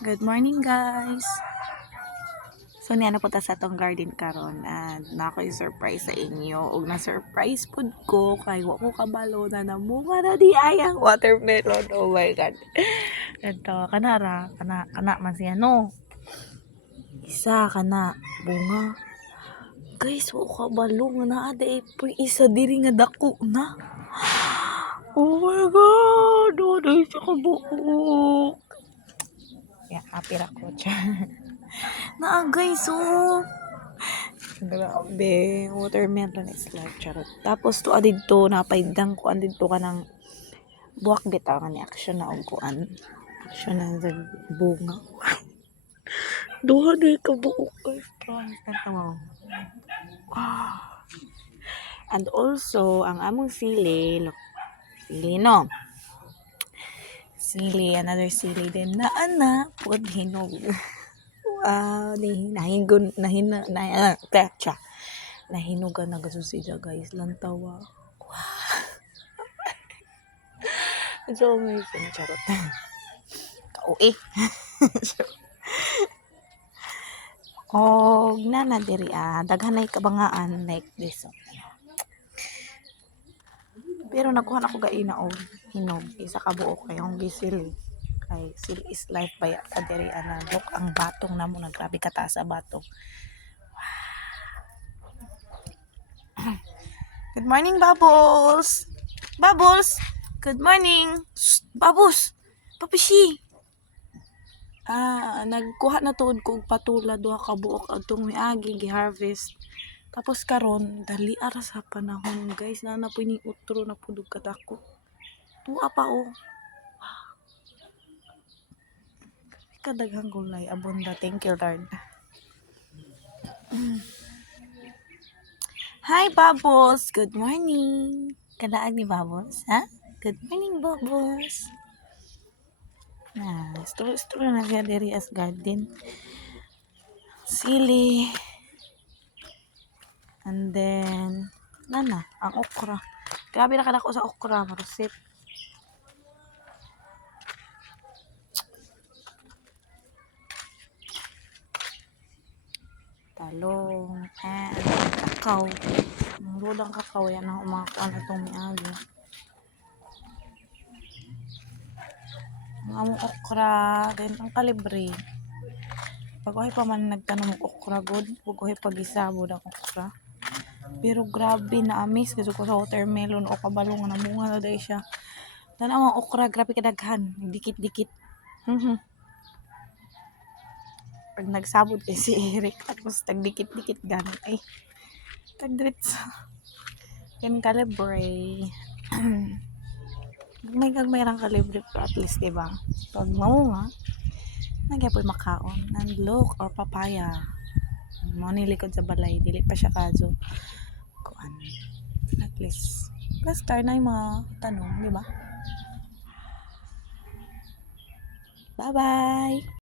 Good morning, guys. So niya na po ta sa tong garden karon and na ako i-surprise sa inyo ug na-surprise pud ko kay wa ko kabalo na namunga na di ayang watermelon. Oh my god. Ito kana man siya no. Isa kana bunga. Guys, wa ko kabalo nga naa day isa diri nga dako na. Oh my god, day siya kabuok. Yeah, happy ra ko. Naa guys, oh. Grabe, watermelon is life, charot. Tapos to adidto napaigdang ko andito ka ng buwak bitaw ni action na og kuan. Action na sa bunga. Duha day ka buok guys. Tama. And also, ang among sili no. Sili, another sili din na ana pod hinog. Nahinugan na gasusida guys, lantawa. So amazing, charot. Kauwi. Og na diri daghanay kabangaan like this. Pero nakuha ako gaina og hinog, isa ka buok kay yung gisili. Kay sili is life by adiri look ang batong namo na grabe kataas sa batong. Good morning, Bubbles. Bubbles. Good morning. Shh, Bubbles. Papishi. Nagkuha na tuod ko og patula duha ka buok adtong miagi gi-harvest. Tapos karon dali ara sa panahon guys na napoy ni utro na pudog kadako. Tuwa pa oh. Kadaghang gulay abunda, thank you Lord. Hi Bubbles, good morning. Kadaag ni Bubbles, ha? Good morning Bubbles. Story na siya diri as garden. Sili. And then ang okra. Grabe na kadako sa okra, marusit. Talong and kakao. Ang rodang kakao yan ang umakuan itong miagi. Ang among okra, then ang kalibre. Pag-uhay pa man nagtanong ng okra good, pag-uhay pag-isabo ng okra. Pero grabe na amis kasi ko sa watermelon o kabalo nga namunga na dahil siya. Dan ang okra, grabe kadaghan, dikit-dikit. Pag nagsabot kay si Eric, tapos tagdikit-dikit gano'n. Ay, tagdiritso. Yan kalibre. May rang kalibre pero at least, diba? Pag mamunga, nagya po'y makaon. Nandlok or papaya. Mo nilikod sa balay, dili pa siya kaso. Kuan. At least. Plus, na yung mga tanong, diba? Bye-bye!